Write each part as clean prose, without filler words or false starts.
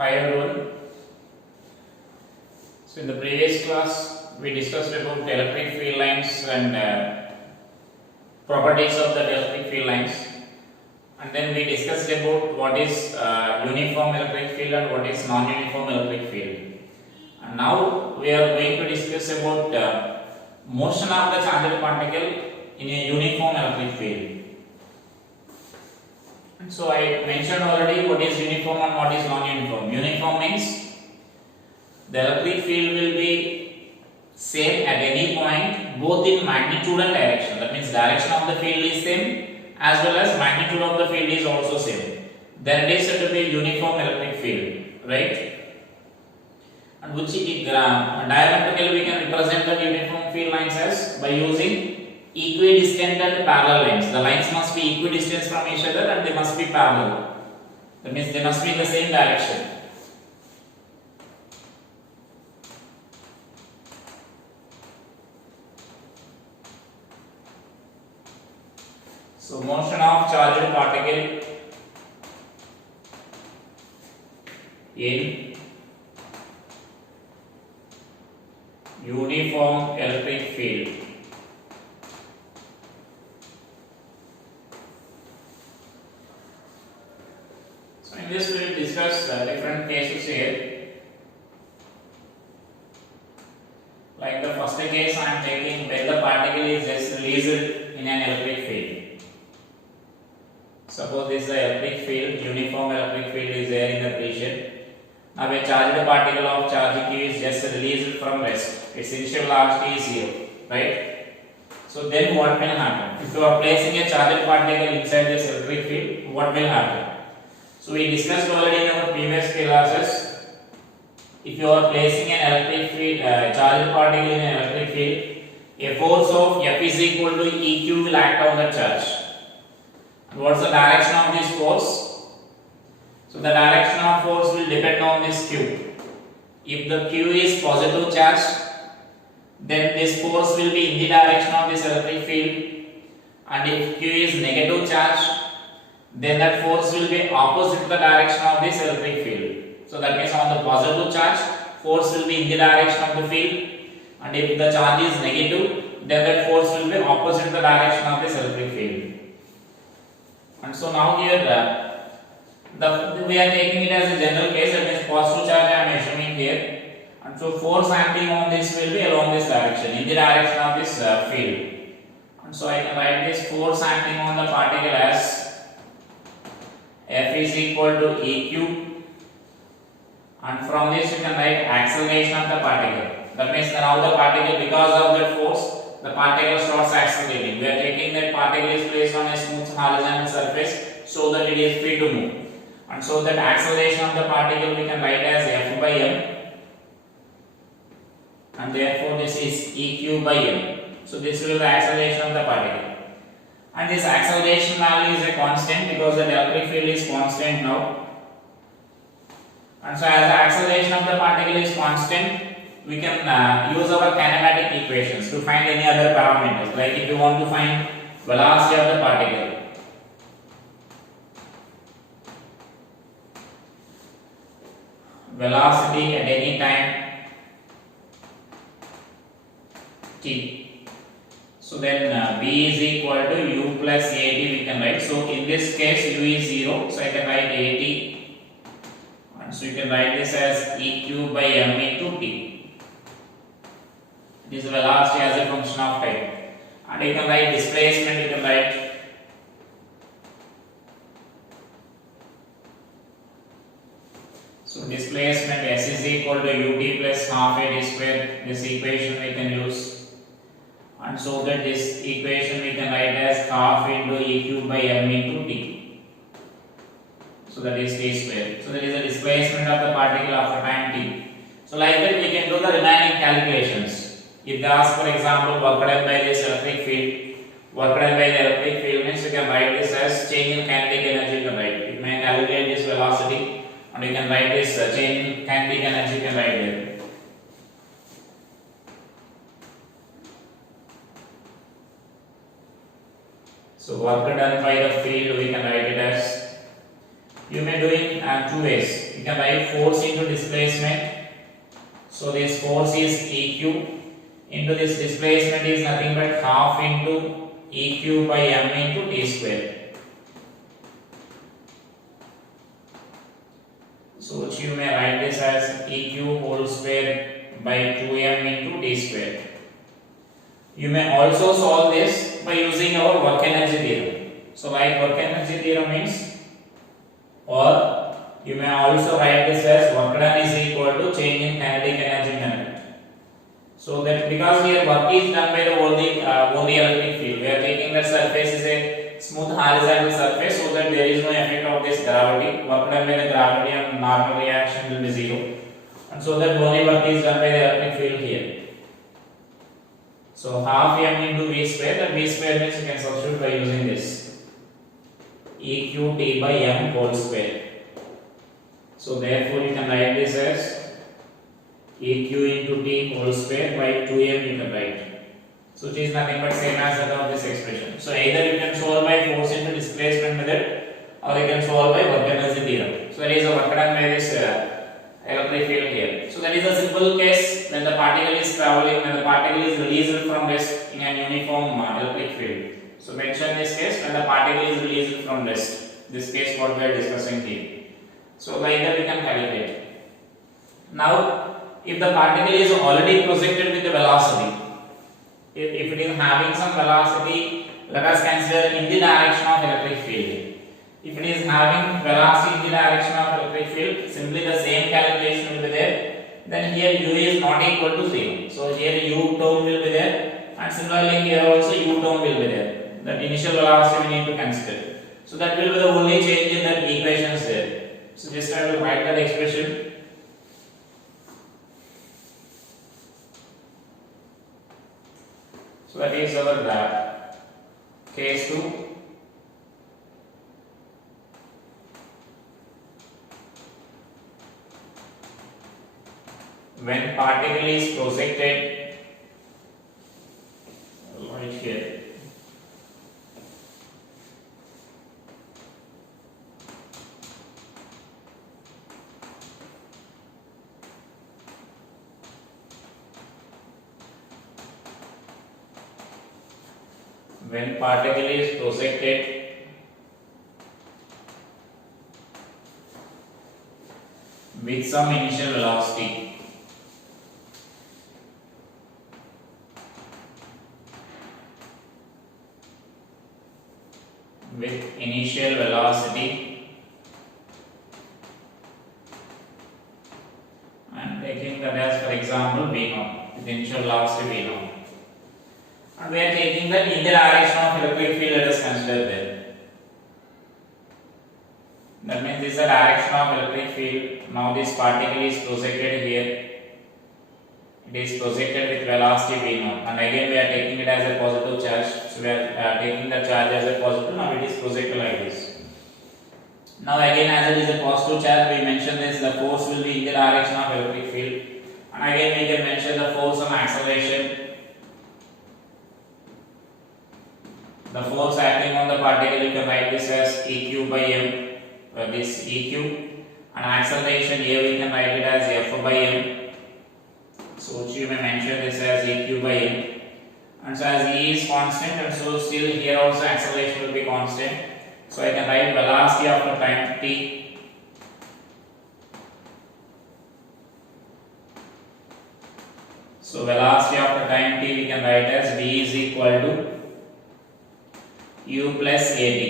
Hi everyone. So in the previous class we discussed about electric field lines and properties of the electric field lines, and then we discussed about what is uniform electric field and what is non-uniform electric field. And now we are going to discuss about motion of the charged particle in a uniform electric field. And so I mentioned already what is uniform and what is non-uniform. Uniform means the electric field will be same at any point, both in magnitude and direction. That means direction of the field is same as well as magnitude of the field is also same. Then it is said to be uniform electric field, right? And which diametrically we can represent the uniform field lines as by using equidistant and parallel lines. The lines must be equidistant from each other and they must be parallel. That means they must be in the same direction. So motion of charged particle in uniform electric field. So in this we will discuss different cases here. Like the first case I am taking when the particle is just released in an electric field. Suppose this is the electric field, uniform electric field is there in the region. Now a charged particle of charge Q is just released from rest. Its initial velocity is 0, right? So then what will happen? If you are placing a charged particle inside this electric field, what will happen? So we discussed already in our previous classes. If you are placing an electric field, charged particle in an electric field, a force of F is equal to EQ will act on the charge. What's the direction of this force? So the direction of force will depend on this Q. If the Q is positive charge, then this force will be in the direction of this electric field, and if Q is negative charge, then that force will be opposite the direction of this electric field. So that means on the positive charge, force will be in the direction of the field, and if the charge is negative, then that force will be opposite the direction of this electric field. And so now here we are taking it as a general case, that means positive charge I am assuming here, and so force acting on this will be along this direction, in the direction of this field. And so I can write this force acting on the particle as F is equal to EQ, and from this you can write acceleration of the particle. That means now the particle, because of that force, the particle starts accelerating. We are taking that particle is placed on a smooth horizontal surface so that it is free to move. And so that acceleration of the particle we can write as F by m, and therefore this is EQ by m. So this will be the acceleration of the particle. And this acceleration value is a constant because the electric field is constant now. And so as the acceleration of the particle is constant, we can use our kinematic equations to find any other parameters. Like if you want to find velocity of the particle, velocity at any time t. So then v is equal to u plus at we can write. So in this case u is 0, so I can write at, and so you can write this as eq by m into t. This is velocity as a function of time, and you can write displacement. You can write so displacement s is equal to ut plus half a d square. This equation we can use, and so that this equation we can write as half into eq by m into t. So that is t square. So that is the displacement of the particle after time t. So like that we can do the remaining calculations. If they ask, for example, work done by this electric field, work done by the electric field means you can write this as change in kinetic energy. You can write. You may calculate this velocity, and you can write this change in kinetic energy. You can write there. So work done by the field we can write it as, you may do it two ways. you can write force into displacement. So this force is EQ into this displacement is nothing but half into EQ by m into t square. So which you may write this as EQ whole square by 2m into t square. You may also solve this by using our work energy theorem. So like work energy theorem means, or you may also write this as work done is equal to change in kinetic energy moment. So that because here work is done by the only electric field, we are taking the surface is a smooth horizontal surface, so that there is no effect of this gravity. Work done by the gravity and normal reaction will be zero, and so that only work is done by the electric field here. So half m into v square, that v square means you can substitute by using this EQT by m whole square. So therefore you can write this as EQ into t whole square by 2m you can write. So it is nothing but same as that of this expression. So either you can solve by force into displacement method, or you can solve by work energy theorem. So that is a work done by this electric field here. So that is a simple case when the particle is traveling, when the particle is released from rest in an uniform electric field. So mention this case when the particle is released from rest. This case what we are discussing here. So like that we can calculate. Now if the particle is already projected with the velocity, if it is having some velocity, let us consider in the direction of electric field. If it is having velocity in the direction of electric field, simply the same calculation will be there. Then here u is not equal to 0. So here u term will be there, and similarly here also u term will be there. That initial velocity we need to consider. So that will be the only change in that equations there. So just I will write that expression. So that is our case 2. When particle is projected right here, when particle is projected with some initial velocity, and taking that as for example V0, with initial velocity V0, and we are taking that in the direction of electric field. Let us consider that. That means this is the direction of electric field. Now this particle is projected here. It is projected with velocity V0, and again we are taking it as a positive charge. So we are taking the charge as a positive. Now it is projected like this. Now again, as it is a positive charge, we mention this, the force will be in the direction of electric field, and again we can mention the force on acceleration. The force acting on the particle, you can write this as EQ by m, where this EQ, and acceleration here we can write it as F by m. So you may mention this as EQ by m, and so as E is constant, and so still here also acceleration will be constant. So I can write velocity after time t. So velocity after time t we can write as v is equal to u plus at.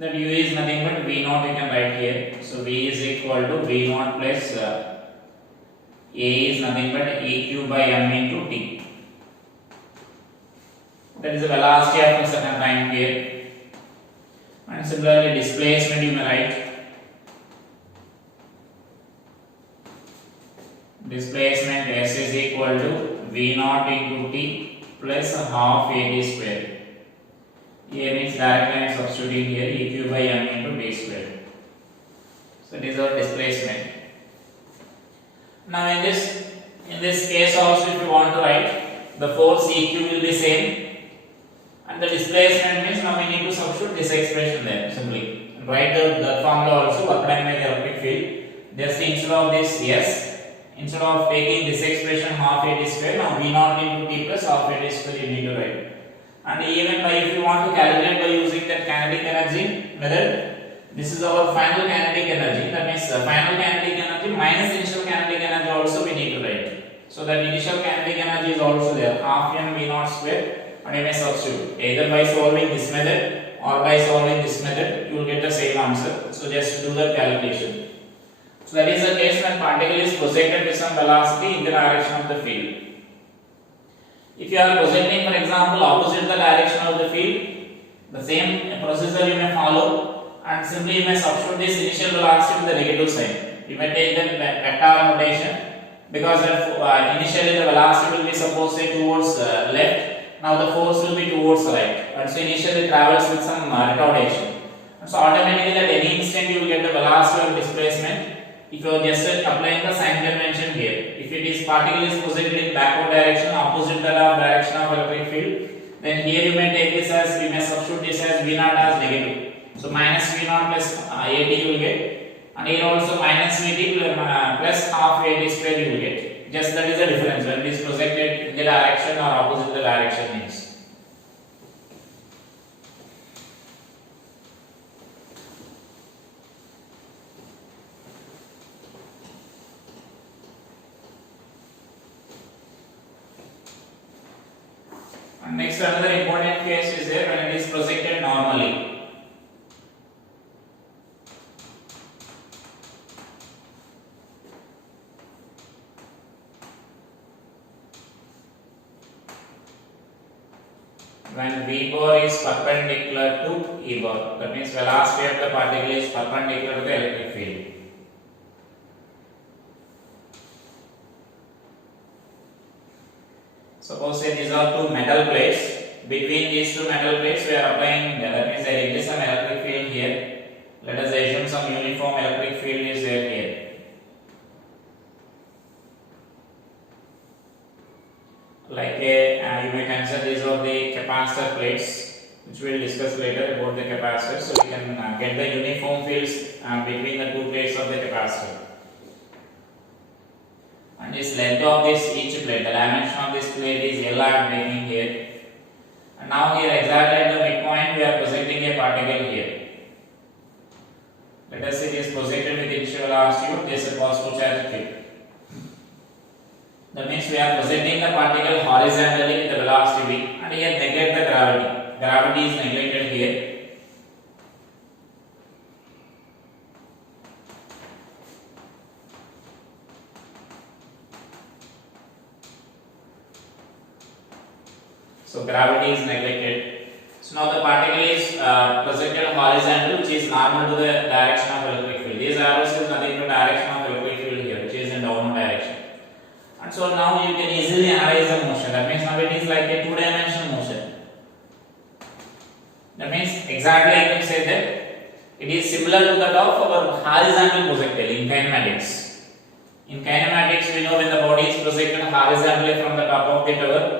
That u is nothing but v0 we can write here. So v is equal to v0 plus a is nothing but eq by m into t. That is the velocity after certain time period. And similarly displacement you may write. Displacement s is equal to v0 into t plus half at square. Here means directly I am substituting here eq by m into t square. So this is our displacement. Now in this case also, if you want to write, the force eq will be same. And the displacement means now we need to substitute this expression there simply. And write the formula also, work done by the electric field. Just instead of this instead of taking this expression half a t square, now v naught into t plus half a t square you need to write. And even by if you want to calculate by using that kinetic energy method, this is our final kinetic energy. That means final kinetic energy minus initial kinetic energy also we need to write. So that initial kinetic energy is also there, half m v naught square, and you may substitute either by solving this method or by solving this method. You will get the same answer. So just do the calculation. So that is the case when particle is projected with some velocity in the direction of the field. If you are projecting, for example, opposite the direction of the field, the same procedure you may follow, and simply you may substitute this initial velocity to the negative sign. You may take that vector notation, because initially the velocity will be supposed to towards left. Now the force will be towards right, and so initially it travels with some retardation. And so automatically at any instant you will get the velocity of displacement. If you are just applying the sign convention here, if it is particle is projected in backward direction, opposite the direction of electric field, then here you may take this as, we may substitute this as v naught as negative. So minus v naught plus at you will get, and here also minus vt plus half at square you will get. Just that is the difference when it is projected in the direction or opposite the direction means. And next another important case is there when it is projected normally. When v bar is perpendicular to e bar, that means velocity of the particle is perpendicular to the electric field. Suppose say these are two metal plates. Between these two metal plates we are applying, that means there is some electric field here. Let us assume some uniform electric field is there here. Like you may consider these are the capacitor plates, which we will discuss later about the capacitor. So we can get the uniform fields between the two plates of the capacitor. And this length of this each plate, the dimension of this plate is L I am taking here. And now here exactly at the midpoint we are projecting a particle here. Let us say it is projected with initial velocity of this positive charge field. That means we are projecting the particle horizontally with the velocity v, and here neglect the gravity. Gravity is neglected here. So gravity is neglected. So now the particle is projected horizontal, which is normal to the direction of electric field. These arrows is nothing but direction of electric field here, which is in downward direction. And so now you can easily analyze the motion. That means now it is like a two-dimensional motion. That means exactly I can say that it is similar to that of our horizontal projectile in kinematics. In kinematics, we know when the body is projected horizontally from the top of the tower,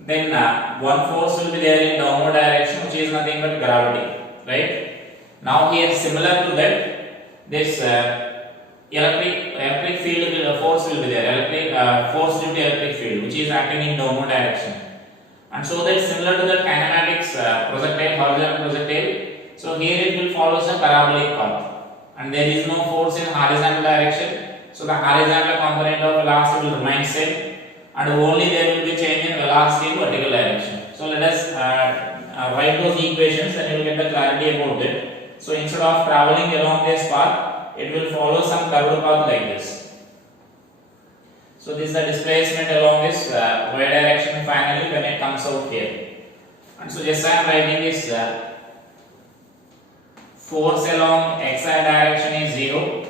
then one force will be there in downward direction, which is nothing but gravity, right? Now here similar to that, this electric field force will be there, electric force due to electric field, which is acting in downward direction. And so that is similar to the kinematics projectile, horizontal projectile. So here it will follow a parabolic path, and there is no force in horizontal direction. So the horizontal component of velocity will remain same, and only there will be change in velocity in vertical direction. So let us write those equations, and you will get the clarity about it. So instead of traveling along this path, it will follow some curved path like this. So this is the displacement along this y direction finally when it comes out here. And so just I am writing this force along xi direction is 0.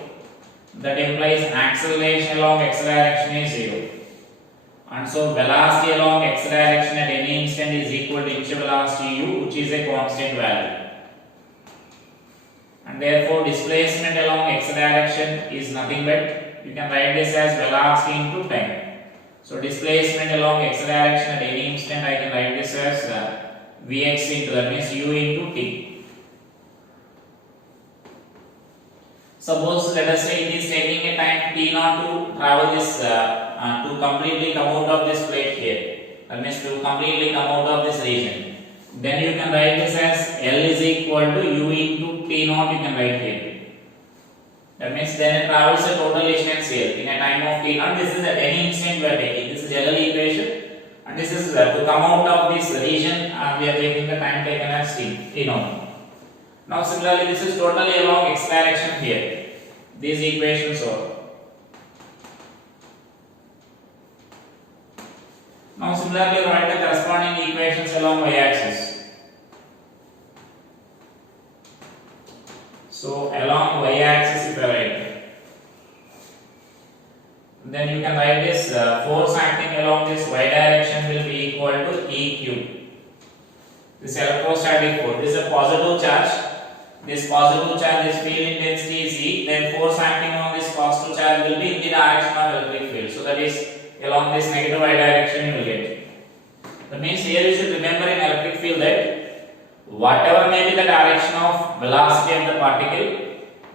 That implies acceleration along x direction is 0. And so velocity along x direction at any instant is equal to initial velocity u, which is a constant value. And therefore displacement along x direction is nothing but, you can write this as velocity into time. So displacement along x direction at any instant, I can write this as vx into, that means u into t. Suppose let us say it is taking a time t naught to travel this to completely come out of this plate here. That means to completely come out of this region. Then you can write this as L is equal to U into t naught. You can write here. That means then it travels a total distance here in a time of t naught. This is at any instant we are taking. This is general equation, and this is to come out of this region. We are taking the time taken as t naught. Now similarly, this is totally along x direction here. These equations are. Now similarly, write the corresponding equations along y-axis. So along y-axis, if I write, then you can write this force acting along this y direction will be equal to EQ. This electrostatic force. This is a positive charge. This positive charge, this field intensity is E. Then force acting on this positive charge will be in the direction of electric field. So that is along this negative y direction you will get. That means here you should remember in electric field that whatever may be the direction of velocity of the particle,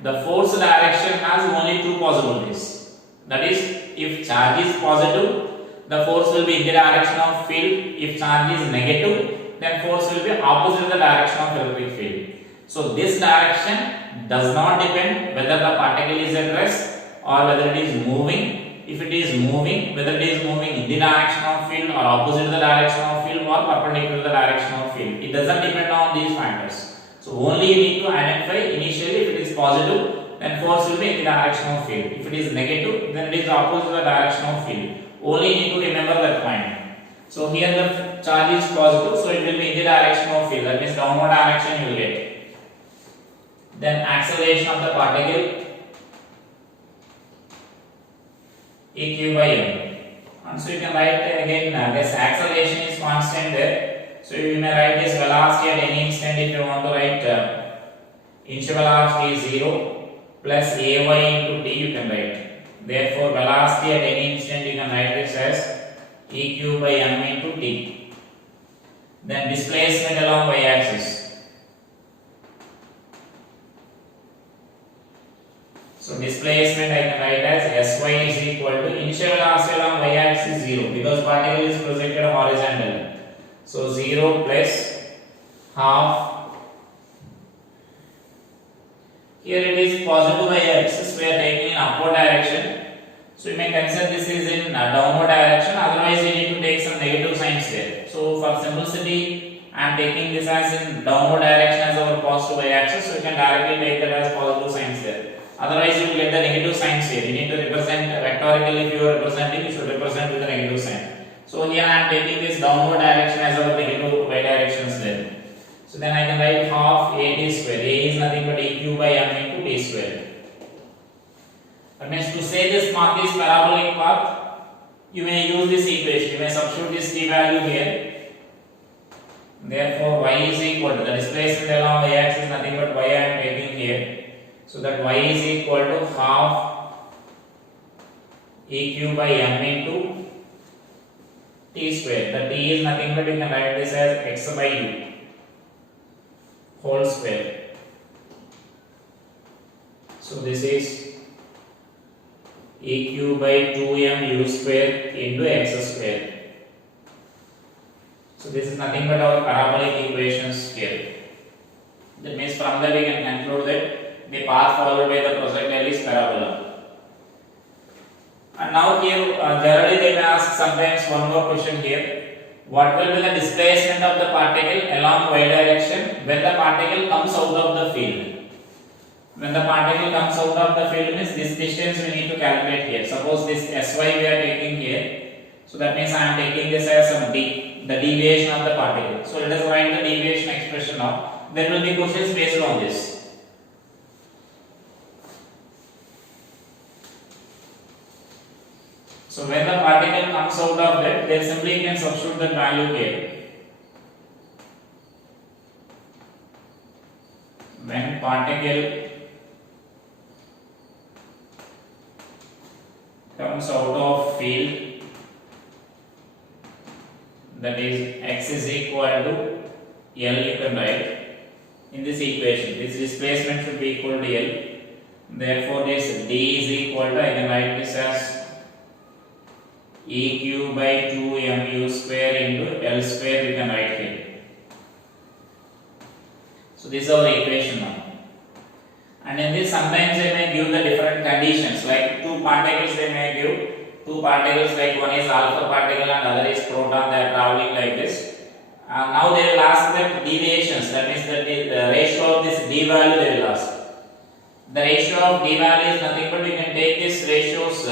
the force direction has only two possibilities. That is, if charge is positive, the force will be in the direction of field. If charge is negative, then force will be opposite the direction of electric field. So this direction does not depend whether the particle is at rest or whether it is moving. If it is moving, whether it is moving in the direction of field or opposite the direction of field or perpendicular to the direction of field. It doesn't depend on these factors. So only you need to identify initially if it is positive, then force will be in the direction of field. If it is negative, then it is opposite to the direction of field. Only you need to remember that point. So here the charge is positive, so it will be in the direction of field. That means downward direction you will get. Then acceleration of the particle EQ by m. And so you can write again this acceleration is constant there. So you may write this velocity at any instant. If you want to write initial velocity is 0 plus ay into t, you can write. Therefore velocity at any instant you can write this as EQ by m into t. Then displacement along y axis. So displacement I can write as Sy is equal to initial velocity along y axis 0 because particle is projected horizontally. So 0 plus half. Here it is positive y axis, we are taking in upward direction. So you may consider this is in downward direction, otherwise you need to take some negative signs there. So for simplicity, I am taking this as in downward direction as our positive y axis, so you can directly take that as positive signs there. Otherwise you will get the negative signs here. You need to represent vectorically. If you are representing, you should represent with the negative sign. So here I am taking this downward direction as our negative y directions there. So then I can write half a t square. A is nothing but EQ by m into t square. That means to say this path is parabolic path, you may use this equation. You may substitute this t value here. Therefore y is equal to the displacement along y axis nothing but y I am taking here. So that y is equal to half EQ by m into t square. The t is nothing but you can write this as x by u whole square. So this is EQ by 2m u square into x square. So this is nothing but our parabolic equations here. That means from that we can conclude that the path followed by the projectile is parabola. And now here generally they may ask sometimes one more question here. What will be the displacement of the particle along y direction when the particle comes out of the field? When the particle comes out of the field means this distance we need to calculate here. Suppose this Sy we are taking here. So that means I am taking this as some d, the deviation of the particle. So let us write the deviation expression now. There will be questions based on this. So when the particle comes out of that, then simply you can substitute that value here. When particle comes out of field, that is x is equal to L, you can write in this equation. This displacement should be equal to L. Therefore, this d is equal to, I can write this as EQ by 2mu square into L square, we can write here. So this is our equation now. And in this, sometimes they may give the different conditions, like two particles they may give, two particles, like one is alpha particle and other is proton, they are traveling like this. Now they will ask the deviations, that means that the ratio of this d value they will ask. The ratio of d value is nothing but we can take these ratios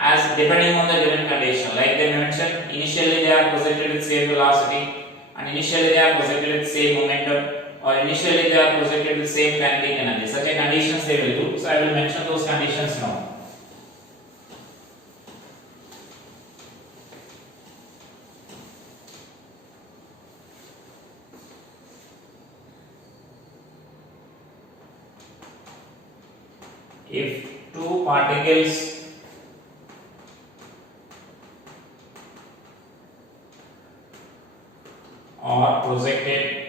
as depending on the given condition. Like they mentioned, initially they are projected with same velocity, and initially they are projected with same momentum, or initially they are projected with same kinetic energy. Such a conditions they will do. So I will mention those conditions now. If two particles are projected,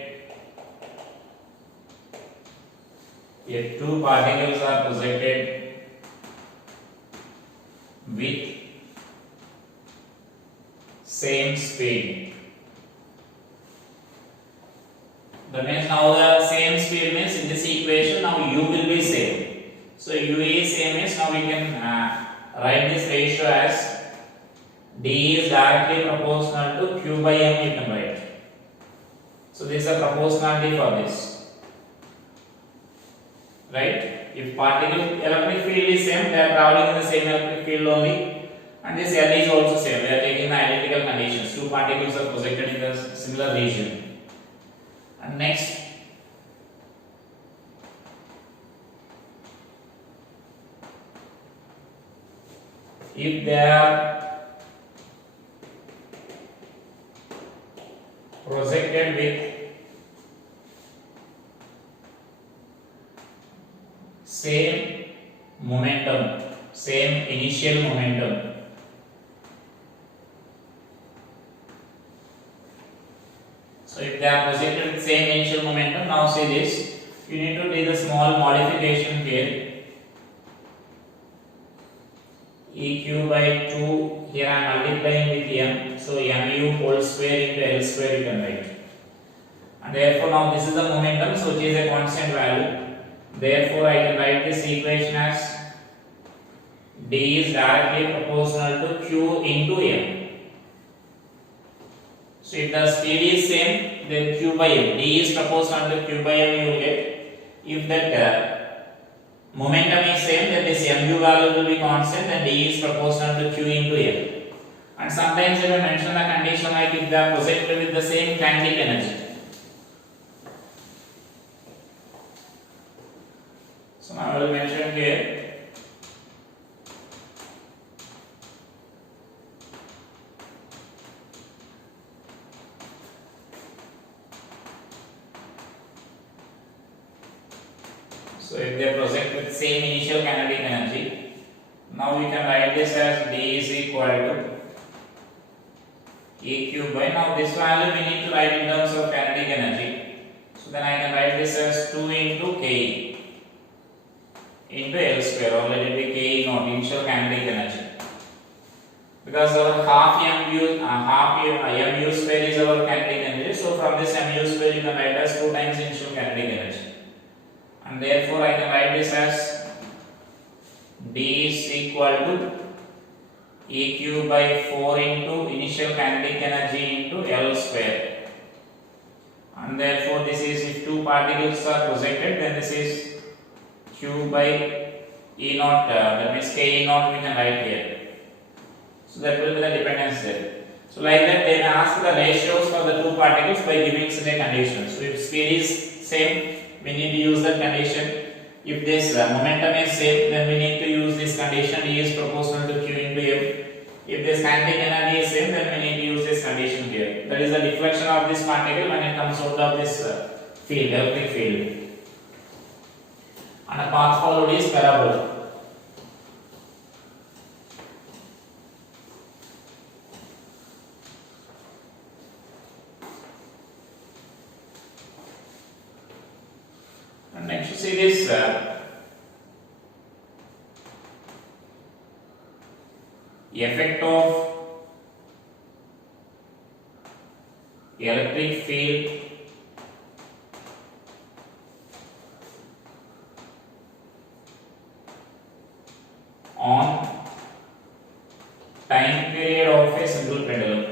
if two particles are projected with same speed, that means now the same speed means in this equation now u will be same. So u is same means now we can write this ratio as d is directly proportional to q by m, you can write. So this is a proportionality for this, right? If particle electric field is same, they are traveling in the same electric field only, and this L is also same. We are taking the identical conditions. Two particles are projected in the similar region. And next, if they are projected with same momentum, same initial momentum, so if they are projected with same initial momentum, now see this, you need to do the small modification here. EQ by 2, here I am multiplying with m, so mu whole square into L square you can write. And therefore now this is the momentum, so it is a constant value. Therefore I can write this equation as d is directly proportional to q into m. So if the speed is same, then q by m, d is proportional to q by m you will get. If that momentum is same, then this mu value will be constant and d is proportional to q into m. And sometimes they will mention the condition like if they are projected with the same kinetic energy. So now I will mention here. So if they project with same initial kinetic energy, now we can write this as d is equal to EQ by, now this value we need to write in terms of kinetic energy. So then I can write this as 2 into K into L square, or let it be K naught, initial kinetic energy. Because our half mu square is our kinetic energy, so from this mu square you can write as 2 times initial kinetic energy. And therefore I can write this as d is equal to EQ by 4 into initial kinetic energy into L square. And therefore this is, if two particles are projected, then this is Q by E naught, that means K E naught we can write here. So that will be the dependence there. So like that they may ask the ratios for the two particles by giving such a condition. So if speed is same, we need to use that condition. If this momentum is same, then we need to use this condition, E is proportional to Q into M. If this kinetic energy is same, then we need to use this condition here. That is the deflection of this particle when it comes out of this field, electric field. And a path followed is parabola. And next you see this effect of electric field on time period of a simple pendulum.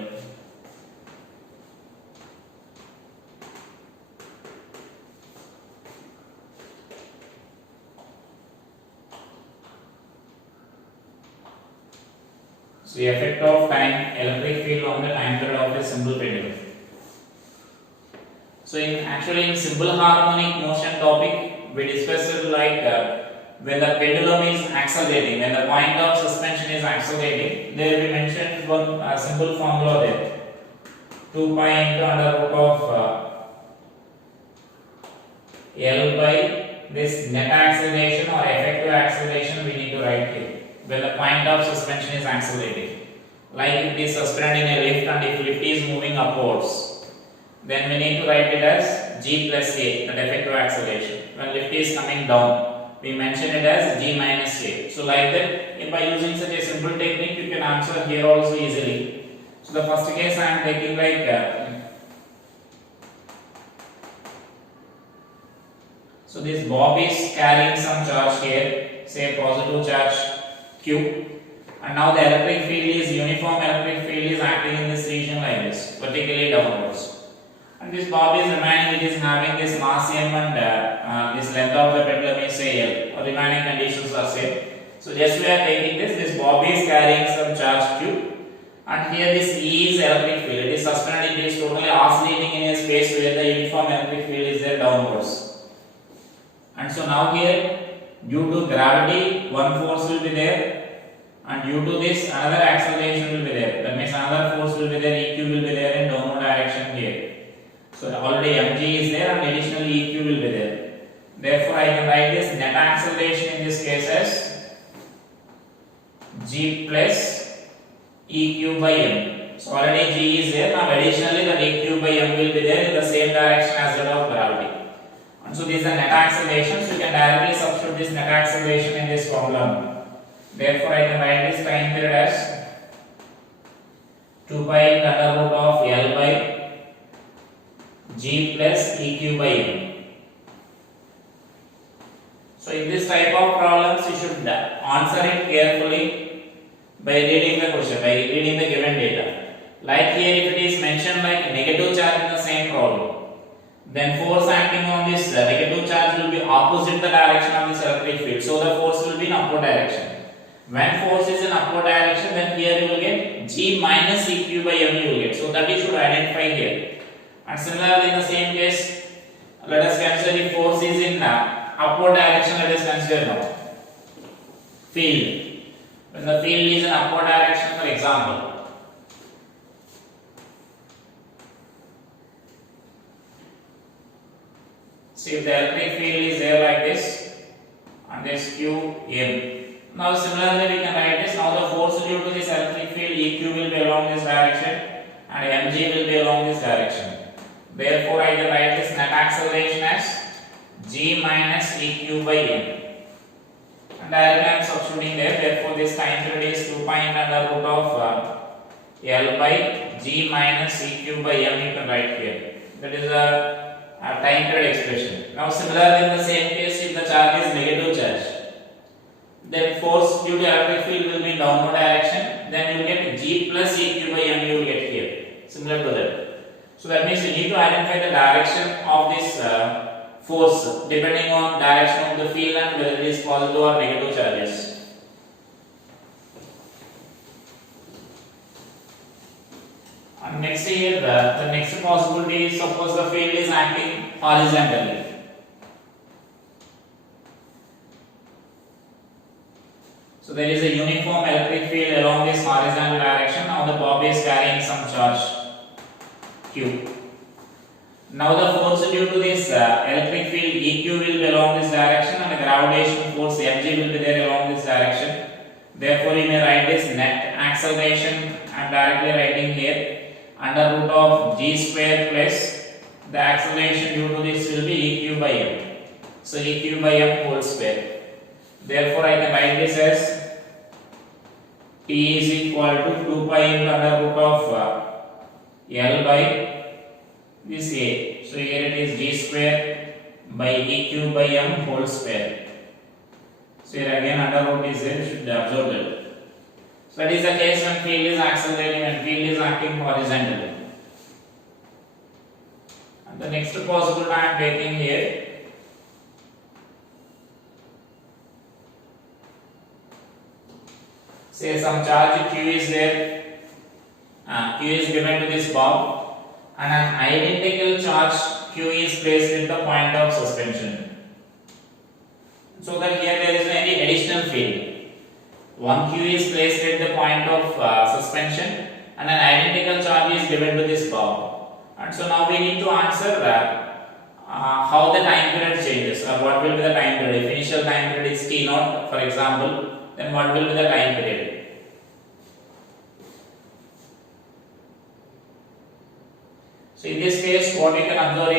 So the effect of electric field on the time period of a simple pendulum. So in simple harmonic motion topic, we discussed like when the pendulum is accelerating, when the point of suspension is accelerating, there will be mentioned one simple formula there. 2 pi into under root of L by this net acceleration or effective acceleration we need to write here. When the point of suspension is accelerating, like if it is suspended in a lift and if lift is moving upwards, then we need to write it as G plus A, that effective acceleration. When lift is coming down, we mention it as G minus A. So like that, if by using such a simple technique, you can answer here also easily. So the first case I am taking like so this bob is carrying some charge here, say positive charge Q, and now the electric field is uniform electric field is acting in this region like this, vertically downwards. And this bob is remaining, it is having this mass m and this length of the pendulum is say L, or remaining conditions are same. So just we are taking this bob is carrying some charge Q, and here this E is electric field, it is suspended, it is totally oscillating in a space where the uniform electric field is there downwards. And so now here, due to gravity, one force will be there, and due to this another acceleration will be there. That means another force will be there, EQ will be there in downward direction here. So already mg is there and additional EQ will be there. Therefore I can write this net acceleration in this case as G plus EQ by m. So already G is there, now additionally the EQ by m will be there in the same direction as that of gravity. And so this is the net acceleration, so you can directly substitute this net acceleration in this formula. Therefore I can write this time period as 2 pi under root of L by G plus EQ by M. So in this type of problems you should answer it carefully by reading the question, by reading the given data. Like here if it is mentioned like negative charge in the same problem, then force acting on this negative charge will be opposite the direction of this electric field. So the force will be in upward direction. When force is in upward direction, then here you will get G minus EQ by M you will get. So that you should identify here. And similarly in the same case, let us consider if force is in upward direction, let us consider now field. When the field is in upward direction, for example, see if the electric field is there like this and this Q M. Now similarly we can write this, now the force due to this electric field EQ will be along this direction and mg will be along this direction. Therefore I will write this net acceleration as G minus EQ by m. And directly I am substituting there, therefore this time period is 2 pi under root of L by G minus EQ by m you can write here. That is a time period expression. Now similarly in the same case, if the charge is negative charge, then force due to electric field will be in downward direction, then you will get G plus EQ by m you will get here, similar to that. So that means you need to identify the direction of this force depending on direction of the field and whether it is positive or negative charges. And next here, the next possibility is suppose the field is acting horizontally. So there is a uniform electric field along this horizontal direction. Now the bob is carrying some charge Q. Now the force due to this electric field EQ will be along this direction and the gravitational force mg will be there along this direction. Therefore you may write this net acceleration, I am directly writing here, under root of G square plus the acceleration due to this will be EQ by m. So EQ by m whole square. Therefore I can write this as T is equal to 2 pi into under root of L by this A. So here it is G square by E cube by M whole square. So here again under root is there, should be absorbed. So that is the case when field is accelerating and field is acting horizontally. And the next possible I am taking here. Say some charge Q is there. Q is given to this bob, and an identical charge Q is placed at the point of suspension. So that here there is any additional field. One Q is placed at the point of suspension, and an identical charge is given to this bob. And so now we need to answer how the time period changes, or what will be the time period. If initial time period is t naught, for example, then what will be the time period? So in this case, what we can observe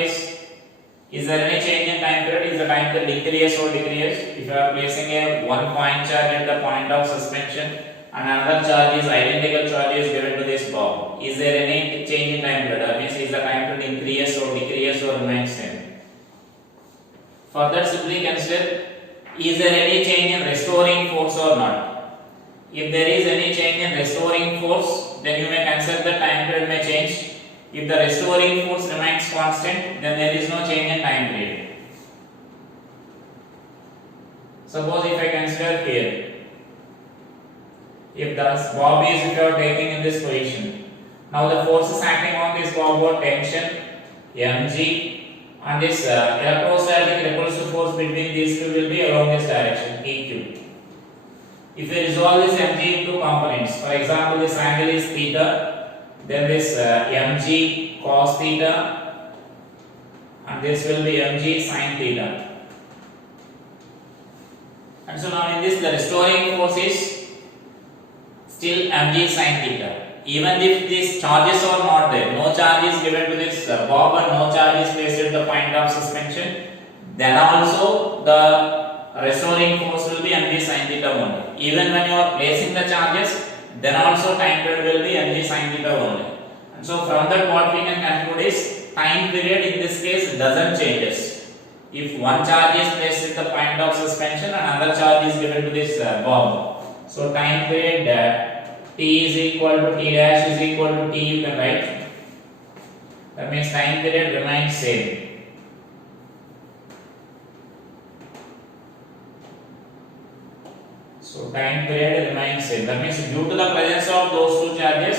is there any change in time period? Is the time period increase or decrease? If you are placing a one point charge at the point of suspension and another charge is identical charge is given to this bob, is there any change in time period? That means is the time period increase or decrease or remains same? Further, simply consider, is there any change in restoring force or not? If there is any change in restoring force, then you may consider the time period may change. If the restoring force remains constant, then there is no change in time period. Suppose if I consider here, if the bob is, if you are taking in this position, now the forces acting on this bob are tension mg, and this electrostatic repulsive force between these two will be along this direction eq. If we resolve this mg into components, for example, this angle is theta, then this mg cos theta, and this will be mg sin theta. And so now in this the restoring force is still mg sin theta. Even if these charges are not there, no charge is given to this bob and no charge is placed at the point of suspension, then also the restoring force will be mg sin theta only. Even when you are placing the charges, then also time period will be mg sin theta only. And so from that what we can conclude is time period in this case doesn't changes. If one charge is placed at the point of suspension and another charge is given to this bob, so time period t is equal to t dash is equal to t, you can write. That means time period remains same. So time period remains same. That means due to the presence of those two charges,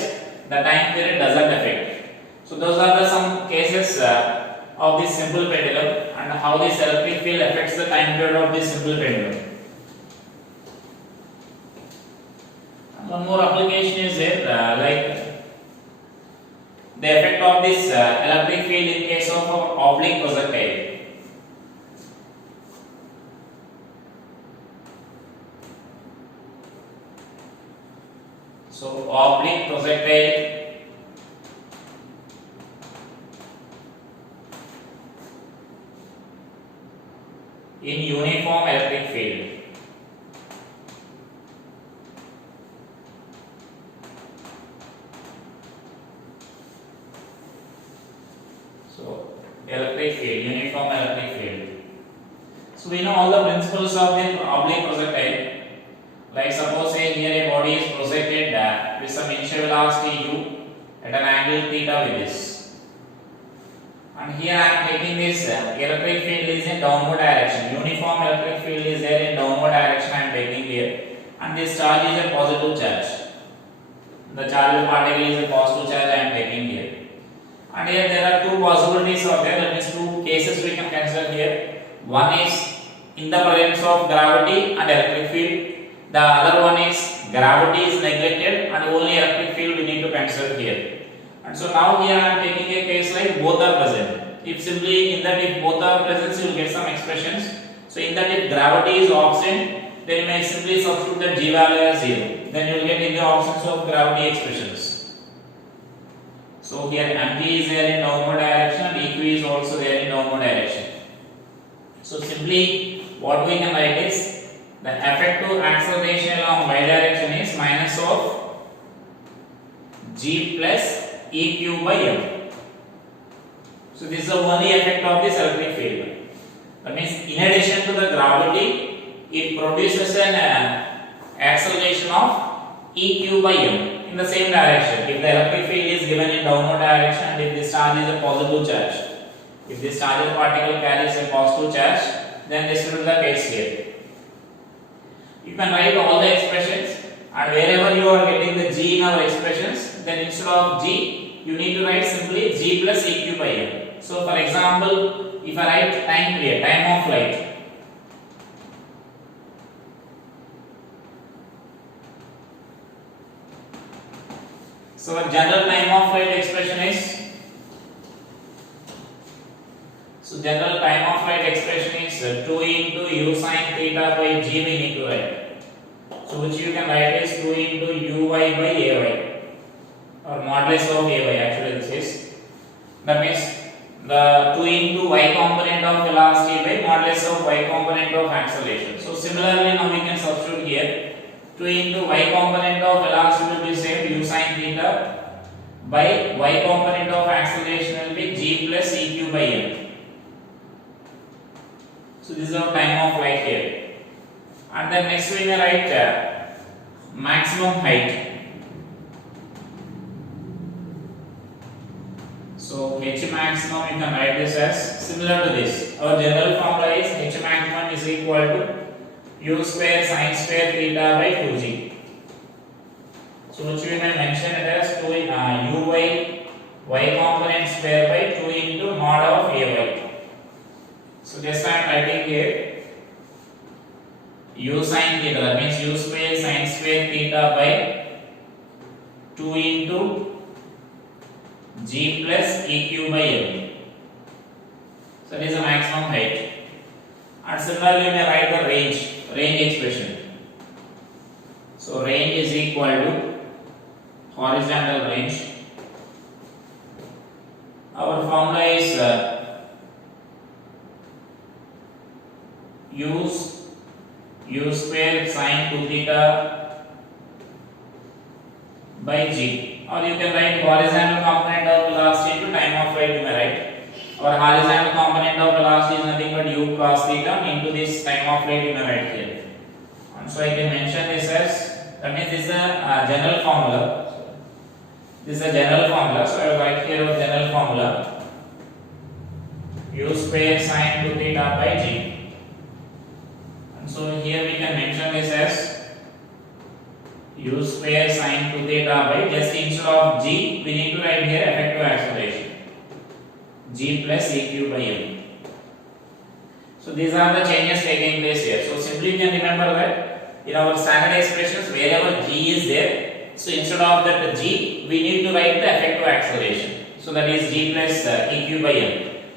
the time period doesn't affect. So those are the some cases of this simple pendulum and how this electric field affects the time period of this simple pendulum. And one more application is there, like the effect of this electric field in case of oblique projectile. So oblique projectile in uniform electric field. So electric field, uniform electric field. So we know all the principles of the oblique projectile. Like suppose say here a body is projected with some initial velocity u at an angle theta with this, and here I am taking this electric field is in downward direction. Uniform electric field is there in downward direction I am taking here, and this charge is a positive charge. The charge particle is a positive charge I am taking here, and here there are two possibilities of there. That means two cases we can consider here. One is in the presence of gravity and electric field. The other one is gravity is neglected and only electric field we need to consider here. And so now here I am taking a case like both are present. If simply in that if both are present, you will get some expressions. So in that if gravity is absent, then you may simply substitute the g value as 0. Then you will get in the options of gravity expressions. So here mg is there in downward direction and eq is also there in downward direction. So simply what we can write is The effective acceleration along y direction is minus of g plus eq by m. So this is the only effect of this electric field. That means in addition to the gravity, it produces an acceleration of eq by m in the same direction. If the electric field is given in downward direction and if this charge is a positive charge, if this charged particle carries a positive charge, then this will be the case here. You can write all the expressions, and wherever you are getting the g in our expressions, then instead of g, you need to write simply g plus eq by m. So for example, if I write time period, time of flight, so a general time of flight expression is, so general time of flight expression is 2 into u sin theta by g we need to write. So which you can write as 2 into uy by ay, or modulus of ay actually this is. That means the 2 into y component of velocity by modulus of y component of acceleration. So similarly now we can substitute here 2 into y component of velocity will be same u sin theta by y component of acceleration will be g plus eq by m. So this is our time of flight here. And then next we may write maximum height. So h maximum you can write this as similar to this. Our general formula is h maximum is equal to u square sin square theta by 2g. So which we may mention it as 2 uy y component square by 2 into mod of ay. So just I am writing here u sin theta, that means u square sin square theta by 2 into g plus eq by m. So this is the maximum height. And similarly we may write the range expression. So range is equal to horizontal range. Our formula is u square sin 2 theta by g, or you can write horizontal component of velocity into time of flight you may write, or horizontal component of velocity is nothing but u cos theta into this time of flight you may write here. And so I can mention this as, that means this is a general formula. This is a general formula, so I will write here a general formula u square sin 2 theta by g. So here we can mention this as u square sin 2 theta by, just instead of g we need to write here effective acceleration g plus eq by m. So these are the changes taking place here. So simply you can remember that in our standard expressions wherever g is there, so instead of that g we need to write the effective acceleration. So that is g plus eq by m.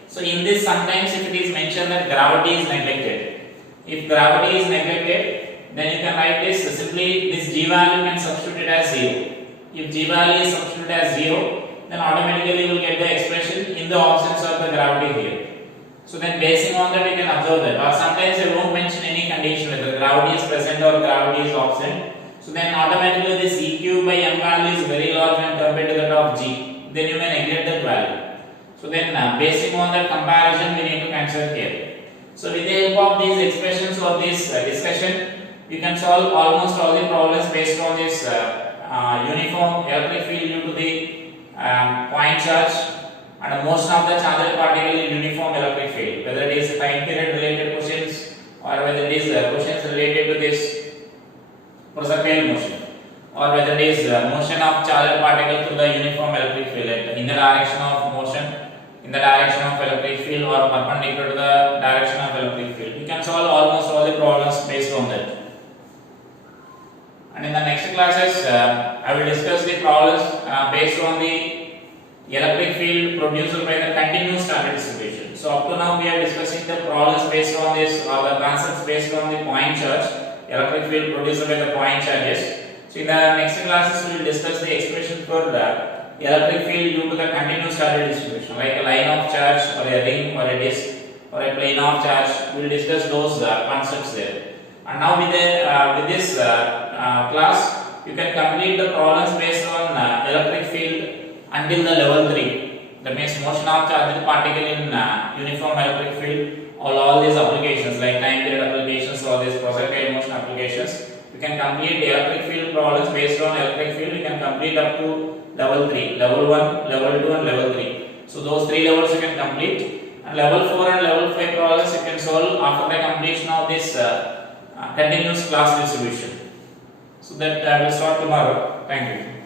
So in this sometimes if it is mentioned that gravity is neglected, if gravity is neglected, then you can write this simply, this g value can substitute it as 0. If g value is substituted as 0, then automatically you will get the expression in the absence of the gravity here. So then basing on that we can observe that, or sometimes they won't mention any condition whether gravity is present or gravity is absent. So then automatically this eq by m value is very large when compared to that of g, then you may neglect that value. So then basing on that comparison we need to consider here. So with the help of these expressions of this discussion, you can solve almost all the problems based on this uniform electric field due to the point charge, and most of the charged particle in uniform electric field, whether it is time period related questions or whether it is questions related to this perceptual motion, or whether it is motion of charged particle through the uniform electric field in the direction of motion, in the direction of electric field, or perpendicular to the direction of electric field. You can solve almost all the problems based on that. And in the next classes, I will discuss the problems based on the electric field produced by the continuous standard distribution. So up to now we are discussing the problems based on this, or the concepts based on the point charge, electric field produced by the point charges. So in the next classes we will discuss the expression for the electric field due to the continuous standard distribution, like a line of charge or a ring or a disk or a plane of charge. We will discuss those concepts there. And now with this class, you can complete the problems based on electric field until the level 3. That means motion of charged particle in uniform electric field. All these applications like time period applications or these projectile motion applications, you can complete the electric field problems based on electric field. You can complete up to level 3, level 1, level 2 and level 3. So those 3 levels you can complete, and level 4 and level 5 problems you can solve after the completion of this continuous class distribution. So that I will start tomorrow. Thank you.